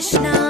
Krishna. No.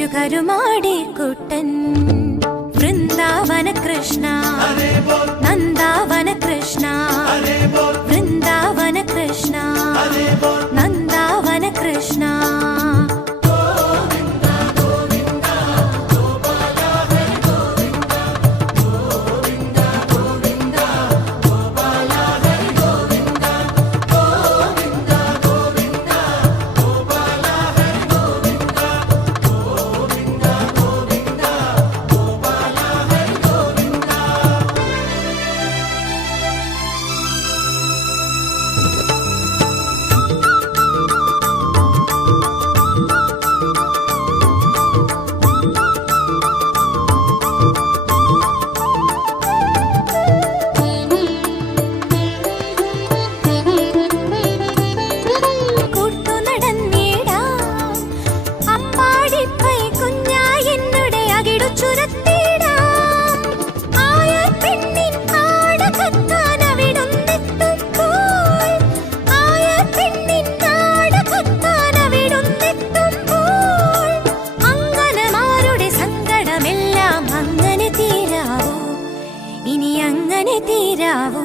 കരുകരുമാടി Kuttan Vrindavana Krishna നന്ദാവന Krishna நந்தனே தீராவு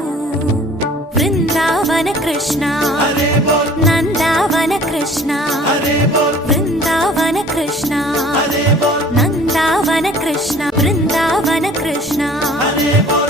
விருந்தாவன Krishna நந்தாவன Krishna விருந்தாவன Krishna நந்தாவன Krishna விருந்தாவன Krishna